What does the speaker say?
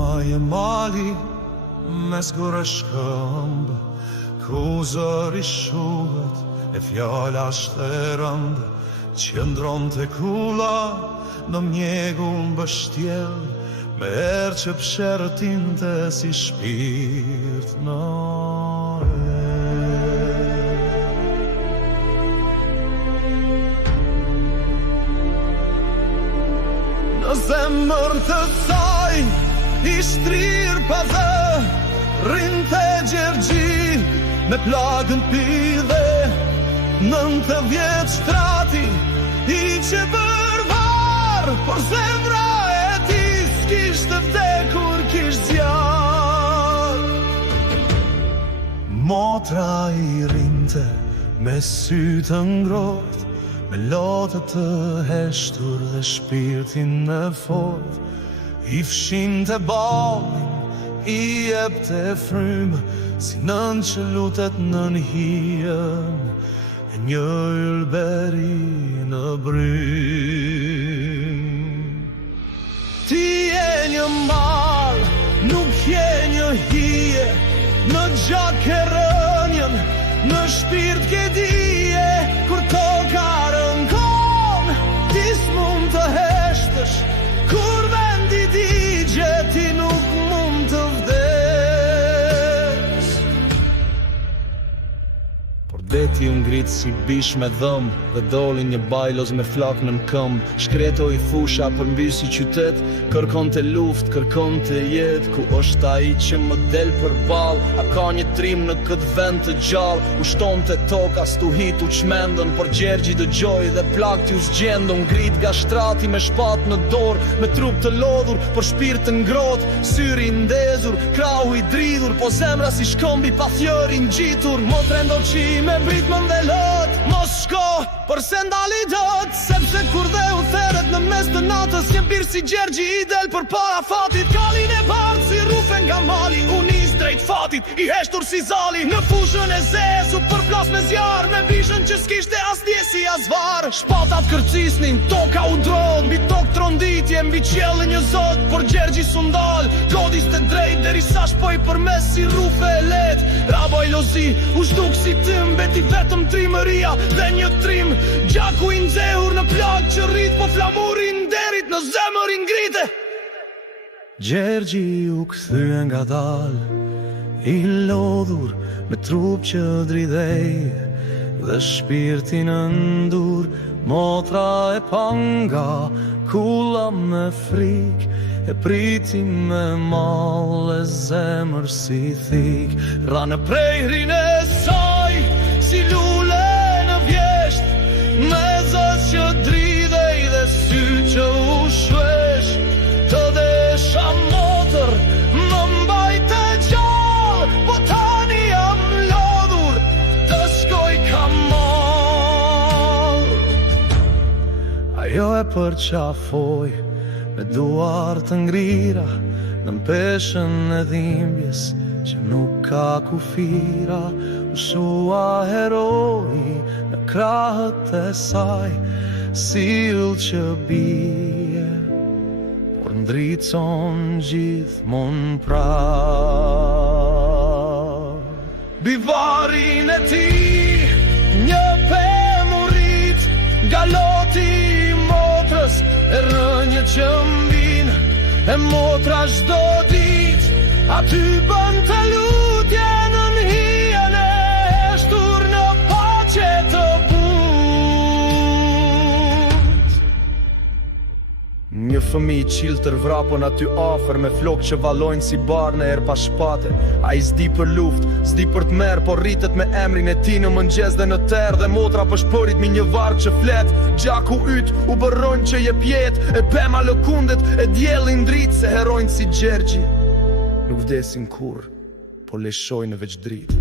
Ma je mali mes gure shkëmbë, ku zëri shuhet e fjala shterëmbë, qëndron të kula në mjegun bështjel, me erë që pëshertin të si shpirt në Në zemër të saj i shtrirë pa dhe, rinë të Gjergji me plagën pidhe, 90 shtrati i që bërvar, por zemra e ti s'kishtë vdekur kishtë zjarë. Motra i rinte me sytë ngrohtë, me lotët të heshtur dhe shpirtin në fort, i fshin të balin, i jep të frymë, si nën që lutet nën hijen, e një ylberi në brym. Ti e një malë, nuk je një hije, në gjak e rënjën, në shpirt ke dije, kur toka rënkon, ti s'mund të heshtësh, kur vendi digje, ti nuk mund të vdes. Por deti u ngrit si bish me dhëm, dhe doli një bajlos me flak në këmbë, shkretoi fusha për mbi si qytet, kërkon të luft, kërkon të jet, ku është ai që më del për ball, a ka një trim në këtë vend të gjallë, u shton të toka stuhit u qmendën, por Gjergji dëgjoi dhe plakti u zgjendën, ngrit ga shtrati me shpat në dorë, me trup të lodhur, por shpirt të ngrohtë, syri ndezur, krahu i dridhur, po zemra si shkëmbi pa fjëri ngjitur, motre ndoqi me brit më mvelot, mos shko, por se ndali dot, sepse kur dhe u theret në mes të natës, një birë si Gjergji i del për para fatit, kalin e bardh si rufe nga mali, u nis drejt fatit, i heshtur si zali, në fushën e zez, u përplas me zjarë, me vishën që s'kishte as dje si as varë, shpatat kërcisnin, toka u drodh, mbi tok tronditje, mbi qiellin një zot, por Gjergji s'u ndal, godis të drejt, derisa shpoj përmes si rufe e let, raboj lozi, u shduk si tim, beti vetëm trimëria dhe një trim, gjaku i nxehur në plak që rrit, po flamuri i nderit në zemër i ngrite. Gjergji u kthye nga dal, i lodhur me trup që dridhej, dhe shpirtin ndur, motra e panga, kulla me frik, e priti me mal e zemër si thik, ra në prejrin e saj, si lule në vjesht, me zës që dridhej dhe sy që u shvesh, të desha motër, më mbajte gjallë, po tani jam lodhur, të shkoj kam mall. Ajo e përqafoj, me duar të ngrira, në mpeshën e dhimbjes, që nuk ka kufira, u shua heroi në krahët e saj, si yll që bie, por ndricon gjithmon pra. Bivarin e ti, një pemurit, galoti i motrës, e rënjë që mbin, e motra shdo dit, aty bën të lutje në hijen e heshtur në paqe të but. Një fëmijë qiltër vrapon aty afër, me flokë që vallojnë si bar në erë pa shpate. Ai s'di për luft, s'di për të merë, por rritet me emrin e tij në mëngjes dhe në terë, dhe motra për shpërit mi një varg që flet, gjaku yt u bërron që jep jetë, e pema lëkundet, e diellin drit, se herojnë si Gjergji nuk vdesin kur, po leshojnë veç dritë.